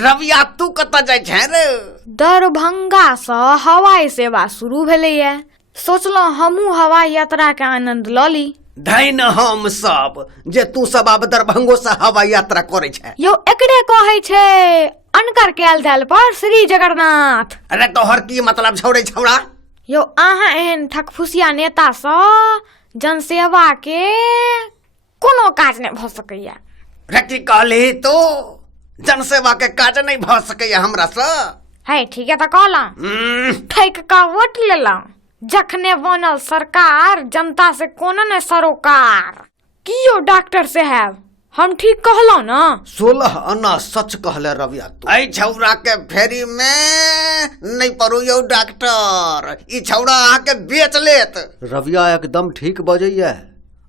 रविया तू कतऽ जाइ छै रे? दरभंगा से हवाई सेवा शुरू भेलैया, सोचलहुँ हमहूँ हवाई यात्रा के आनंद लऽ ली। धैन हम सब जे तू सब आब दरभंगो से हवाई यात्रा करे छै। यो एकरे कहै छै अनकर कैल धैल पर श्री जगन्नाथ। अरे तोहर की मतलब छौड़े छौड़ा? यो अहाँ एहन ठकफुसिया नेता सँ जनसेवा के कोनो काज नहीं भ सकैया। रे की कहली तू? जनसेवा के काज नहीं भ सकैया हमरा सँ? है ठीक है तो कहलहुँ, ठैक का वोट लेलहुँ। जखने बनल सरकार जनता से कोनो ने सरोकार। कियो डॉक्टर साहब हम ठीक कहलहुँ ना? 16 आना सच कहले रविया तू। ऐ छौड़ा के फेरी में नहीं पड़ू यौ डॉक्टर, ई छौड़ा अहाँ के बेच लेत। रविया एकदम ठीक बजैया।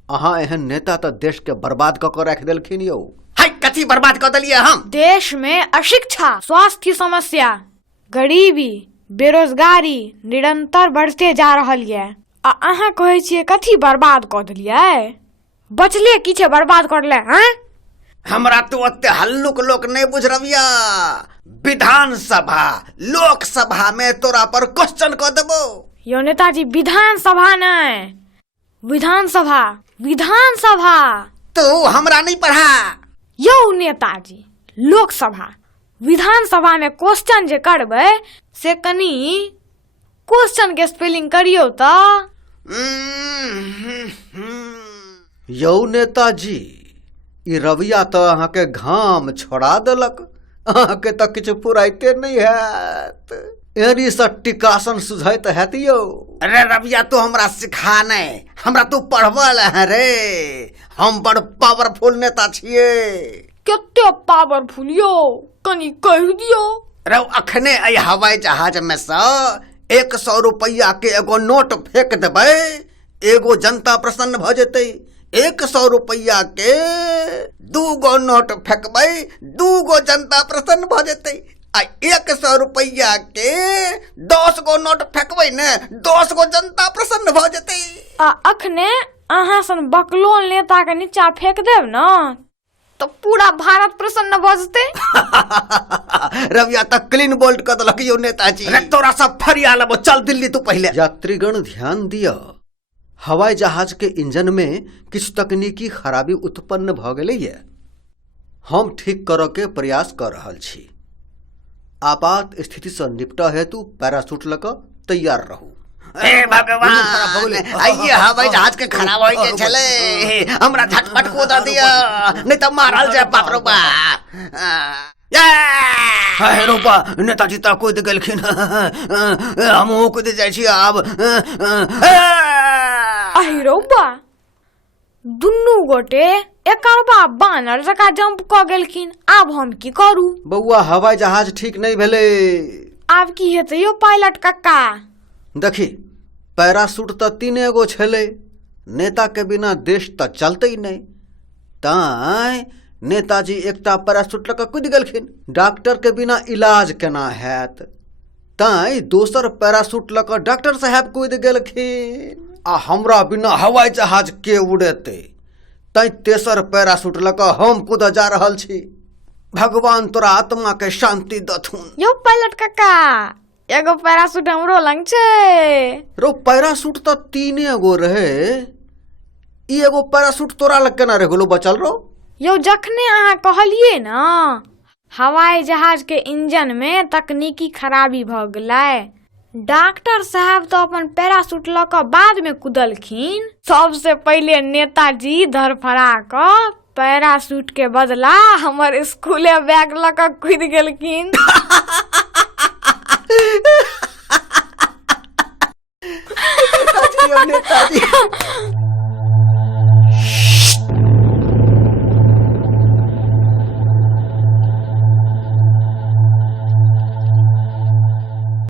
अहाँ एहन नेता तो देश के बर्बाद क के रख देलखिन यौ। हाय कथी बर्बाद कर दिलिए हम? देश में अशिक्षा, स्वास्थ्य समस्या, गरीबी, बेरोजगारी निरंतर बढ़ते जा रहल है। अहाँ कहै छियै कथी बर्बाद कर दिलियै? बचले की छै बर्बाद करले हैं? हमरा तो ओते हल्लुक लोक नहीं बुझ रविया। विधानसभा लोकसभा में तोरा पर क्वेश्चन कर देबो। यो नेताजी विधानसभा नहीं, विधानसभा विधानसभा। तू हमरा नहीं पढ़ा। यो नेताजी लोकसभा विधानसभा में क्वेश्चन जे करबै से कनी क्वेश्चन के स्पेलिंग करियो तो। यौ नेताजी ई रविया तो अहाँ के घाम छोड़ा देलक। अहाँ के तो किछु पुराइते नहीं हैत। एरी से टिकासन सुझाइत हैत यौ। अरे रविया तू हमरा सिखा नहीं, हमरा तू पढ़बल है रे। हम बड़ पावरफुल नेता छिए। कते पावरफुल यो कनी कह दियो। रे अखने आई हवाई जहाज में से 100 रुपया के एगो नोट फेंक देबै, एगो जनता प्रसन्न भ जेतै। 100 रुपया के 2 गो नोट फेंकबै, 2 गो जनता प्रसन्न भ जेतै। आ 100 रुपया के 10 गो नोट फेंकबै ने, 10 गो जनता प्रसन्न भ जेतै। अखने अहाँ सन बकलोल नेता के नीचा फेंक देब ना तो पूरा भारत प्रसन्न भ जेतै। रविया तक क्लीन बोल्ट कर देलक यौ नेताजी। रे तोरा सब फरिया लेबो, चल दिल्ली तू पहले। यात्रीगण ध्यान दिया, हवाई जहाज के इंजन में किछु तकनीकी खराबी उत्पन्न भ गेलैया। हम ठीक करऽ के प्रयास कर रहल छी। आपात स्थिति से निपटा हेतु पैराशूट लऽ कऽ तैयार रहू। हे भगवान, आइए हवाई जहाज के खराब हो गए छले, हमरा झटपट कूद दिया नहीं तो मारल जाए बाप रो बा। हाय रोबा नेताजी तो कूद गेलखिन, हमहूँ कूद जाइ छी आब। अहि रोबा दुनू गोटे एकरबा बानर जका जंप क गेलखिन, आब हम की करू? बउआ हवाई जहाज ठीक नहीं भेले। आब की हेतै यो पायलट कक्का? देखी पैराशूट तो 3 गो छले, नेता के बिना देश तो चलते ही नहीं। ताई नेताजी एकटा पैराशूट लऽ कऽ कूद गेलखिन। डॉक्टर के बिना इलाज केना हैत? ताई दोसर पैराशूट लऽ कऽ डॉक्टर साहब कूद गेलखिन। आ हमरा बिना हवाई जहाज के उड़ेते? ताई तेसर पैराशूट लऽ कऽ हम कूद जा रहल छी। भगवान तोरा आत्मा के शांति दथुन। यो पायलट कक्का एगो पैराशूट हमरो लंग छै। रो पैराशूट तो 3 गो रहे, ई एगो पैराशूट तोरा लग केना रह गेलो बचल रो? यो जखने अहाँ कहलिए ना हवाई जहाज के इंजन में तकनीकी खराबी भ गेलै, डॉक्टर साहब तो अपन पैराशूट लऽ कऽ बाद में कूदलखिन। सबसे पहले नेताजी धरफड़ा कऽ पैराशूट के बदला हमर स्कूले बैग लऽ कऽ कूद गेलखिन। नेताजी